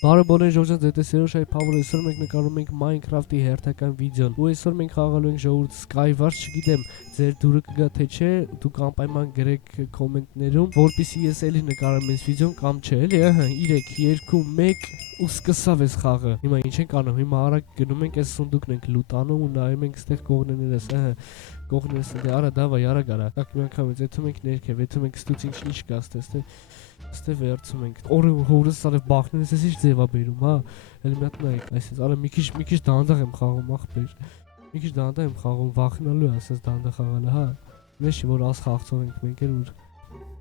Բարը բոլորին ժողովուրդ դե Սերոշայի Փավլը այսօր մենք նկարում ենք Minecraft-ի հերթական վիդեոն ու այսօր մենք խաղալու ենք ժողովուրդ Skywars, չգիտեմ ձեր դուրը կգա թե չէ, դուք անպայման գրեք կոմենտներում, որպեսզի ես էլի նկարեմ այս վիդեոն կամ չէ, էլի, 3, 2, 1 ու սկսավ այս խաղը։ Հիմա ինչ ենք անում, հիմա արագ գնում ենք այս սունդուկն ենք լուտանում ու նայում ենք այդտեղ կողներներս, կողներս դե արա դավայ արագ արա։ Так մի անգամից եթում ենք ներքև, եթում ենք ստուց ինչ կա ստե վերցում ենք։ Օրը հորս արև բախներս էս ինչ ձևա բերում, հա։ Էլի մի հատ նայեք, այսպես արա մի քիչ դանդաղ եմ խաղում ախպեր։ Մի քիչ դանդաղ եմ խաղում, վախնալու է ասես դանդաղ խաղալը, հա։ Մեջի որ աս խաղացող ենք մենք էլ ուր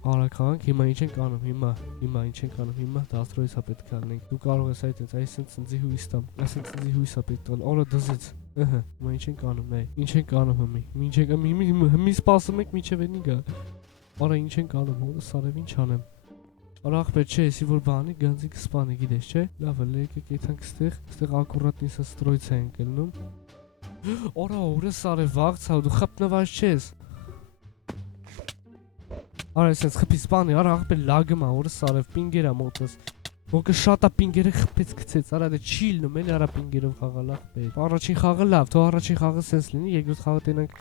արագ խաղանք, հիմա ինչ ենք անում, հիմա ինչ ենք անում, հիմա դաստրոյից է պետք է անենք։ Դու կարող ես այսինքն ծնձի հույս տամ, այսինքն ծնձի հույս է պետք տալ, օրը դզից։ Հիմա ինչ ենք անում, նայ։ Ինչ ենք անում հիմի։ Ինչ ենք հիմի սպասում ենք միջև էնի գա։ Արա ինչ ենք անում, հորս արև ինչ անեմ։ Արա ախպեր չէ, եսի որ բանի գանձի կսպանի գիտես չէ։ Լավ է, եկեք եթանք ստեղ ակուրատ նիսը ստրոյցա ենք ելնում։ Արա օրս արև վաղցա, դու խփնված չես։ Արա այսպես խփի սպանի, արա ախպեր լագում է, օրս արև պինգերա մոտս։ Ոնքը շատ է պինգերը խփեց գցեց, արա դե չի լինում, էլի արա պինգերով խաղալ ախպեր։ Առաջին խաղը լավ, թող առաջին խաղը սենս լինի, երկրորդ խաղը տենանք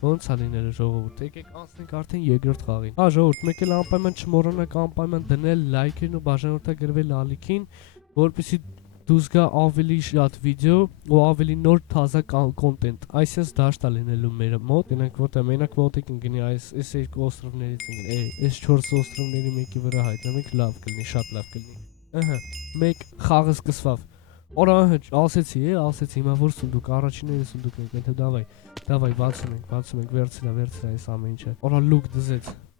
ոնց է լինելու ժողովուրդ, եկեք անցնենք արդեն երկրորդ խաղին։ Հա ժողովուրդ, մեկ էլ անպայման չմոռանաք անպայման դնել լայքերն ու բաժանորդագրվել ալիքին, որպեսզի դուզ գա ավելի շատ վիդեո ու ավելի նոր թազա կոնտենտ։ Այսպես դաշտ է լինելու մեր մոտ, տենանք որտեղ մենակ մոտիկ ընկնի այս երկու օստրովներից ընկնի, այս 4 օստրովների մեկի վրա հայտնվենք, լավ կլինի, շատ լավ կլինի։ Մեկ խաղը սկսավ։ Օրա ասեցի, հիմա որ սունդուկ, առաջինները սունդուկն ենք, ենթը դավայ, բացում ենք, վերցիլա այս ամեն ինչը։ Օրա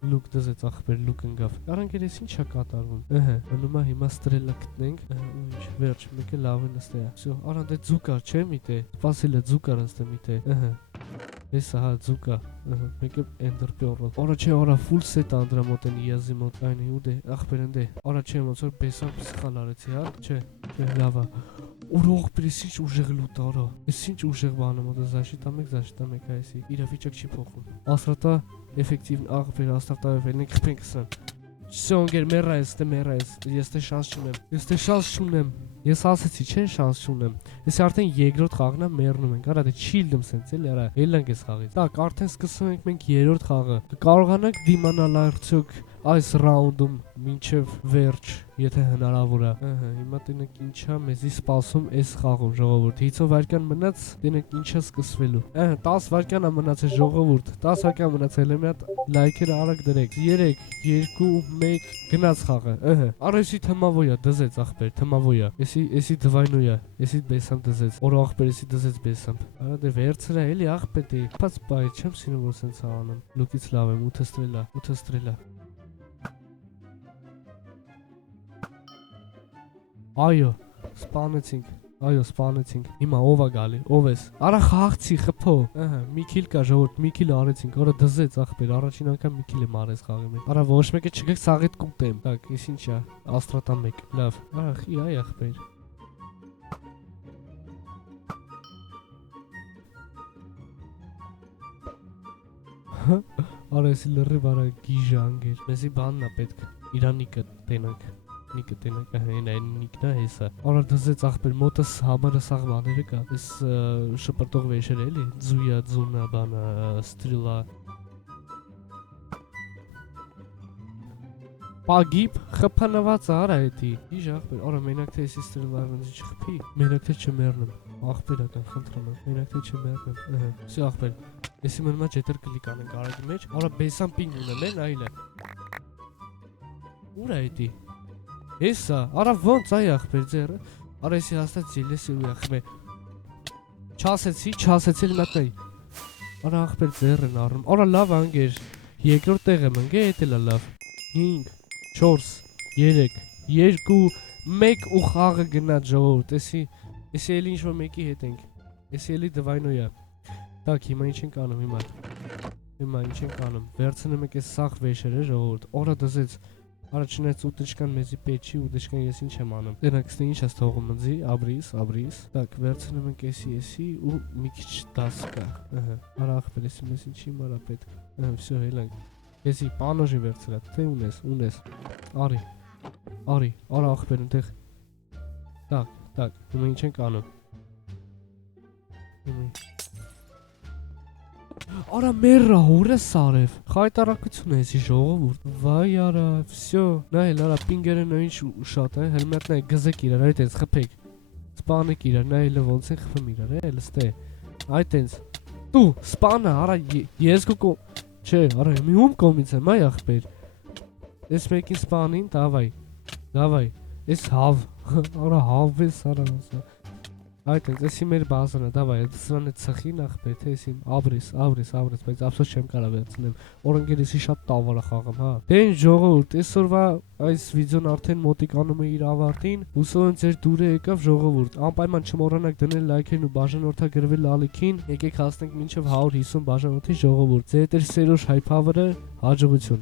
լուկ դզեց ախպեր, լուկ ընգավ։ Արանքեր ես ինչա կատարվում։ Մնում է հիմա ստրելա գտնենք, ու ինչ, վերջ, մեկ է լավ է նստեա։ Всё, արան դե ձուկար, չէ՞ միտե։ Սպասիլը ձուկար նստե միտե։ Էսա հա ձուկա, մեկ է Ender Pearl։ Օրա չէ, օրա full set անդրա մոտ են իազի մոտ, այնի ու դե, ախպեր ընդե։ Օրա չէ, ոնց որ բեսան սխալ արեցի, հա, չէ, լավ է։ Ուրող պրես ինչ ուժեղ լուտ արա։ Էս ինչ ուժեղ բանը մոտ զաշիտա մեկ այսի։ Իրավիճակ չի փոխում։ Ասրատա էֆեկտիվ ախպեր ասրատա վելնենք խփենք սան։ Всё, անգեր մեռայես, ես դե շանս չունեմ։ Ես ասեցի, չէ՞ շանս չունեմ։ Ես արդեն երկրորդ խաղն է մեռնում ենք, արա դե չիլդում սենց էլի, արա ելանք այս խաղից։ Так, արդեն սկսում ենք մենք երրորդ խաղը։ Կարողանանք դիմանալ արդյոք այս ռաունդում մինչև վերջ, եթե հնարավոր է։ Հիմա տենեք ինչա մեզի սպասում այս խաղում ժողովուրդ։ 5 վայրկյան մնաց, տենեք ինչա սկսվելու։ 10 վայրկյան է մնացել ժողովուրդ։ 10 վայրկյան մնացել է մի հատ լայքերը արագ դրեք։ 3, 2, 1 գնաց խաղը։ Արեսի թմավոյա դզեց ախպեր, թմավոյա։ Էսի դվայնոյա, էսի բեսամ դզեց։ Օր ախպեր էսի դզեց բեսամ։ Արա դե վերցրա էլի ախպետ է։ Բաց բայ չեմ սինում որ սենց անում։ Լուկից լավ եմ, 8 ստրելա։ Այո, սպանեցինք։ Հիմա ով է գալի, ով ես։ Արա խաղացի խփո։ Մի քիլ կա ժողովուրդ, մի քիլ արեցինք, օրա դզեց ախպեր, առաջին անգամ մի քիլ եմ արեց խաղի մեջ։ Արա ոչ մեկը չգեք սաղիդ կուտեմ։ Так, ես ինչա, աստրատա 1, լավ։ Ախ, այ ախպեր։ Արա էսի լրիվ արա գիժա անգեր։ Մեզի բանն է պետք։ Իրանիկը տենանք։ Նիկը տենակ այն նիկնա հեսա։ Արա դզեց ախպեր մոտս համարը սաղ բաները կա։ Այս շպրտող վեշեր էլի, ձույա, ձունա, բանա, ստրիլա։ Պագիպ խփնված արա էդի։ Իժ ախպեր, արա մենակ թե էսի ստրիլարն ինձ չխփի։ Մենակ թե չմեռնեմ։ Ախպերական խնդրում եմ, մենակ թե չմեռնեմ։ Всё ախպեր։ Էսի մնա ջետեր կլիկ անենք արագի մեջ։ Արա բեսան պինգ ունեմ են այլը։ Ուր է էդի։ Էսա, արա ոնց այ ախպեր ձերը, արա էսի հաստատ զիլեսի ու ախպեր։ Չասեցի լմատնայի։ Արա ախպեր ձեր են առնում, արա լավ անգեր, երկրորդ տեղ եմ ընգե էտել է լավ։ 5, 4, 3, 2, 1 ու խաղը գնաց ժողովուրդ, էսի էլի ինչ-որ մեկի հետ ենք, էսի էլի դվայնոյա։ Так, հիմա ինչ ենք անում, վերցնում ենք այս սաղ վեշերը ժողովուրդ, օրա դզեց։ Առաջինայց ուտեչկան մեզի պեչի, ուտեչկան ես ինչ եմ անում։ Դրանք ստե ինչ ես թողում ընձի, աբրիս։ Так, վերցնում ենք էսի ու մի քիչ դաս կա։ Արա ախպեր, էսի մեզ ինչի մարա պետք։ Всё, ելանք։ Էսի պանոժի վերցրա, թե ունես։ Արի, արա ախպեր, ընդեղ Տակ, հիմա ինչ ենք անում։ Արա մեռա հորս արև։ Խայտարակություն է էսի ժողովուրդ։ Վայ արա, всё։ Նայել արա պինգերը նույն շատ է, հելմետնա գզեք իրար, այդ էս խփեք։ Սպանեք իրար, նայելը ոնց են խփում իրար, լստե։ Այդ էս։ Դու սպանա, արա ես գո Չէ, արա մի ում կողմից եմ, այ ախպեր։ Էս մեկին սպանին, դավայ։ Էս հավ, արա հավես արա։ Այդ էս, էսի մեր բազանը, դավայ, սրան է ծխին ախպեր, թե էսի ապրես, բայց ափսոս չեմ կարա վերցնեմ, օրընկեր էսի շատ տավար է խաղում, հա։ Դե ինչ ժողովուրդ, այսօրվա այս վիդեոն արդեն մոտիկանում է իր ավարտին, հուսով եմ ձեր դուրը եկավ ժողովուրդ, անպայման չմոռանաք դնել լայքերն ու բաժանորդագրվել ալիքին, եկեք հասնենք մինչև 150 բաժանորդի ժողովուրդ, ձեր հետ էր Սերոժ Հայ Փավերը, հաջողություն։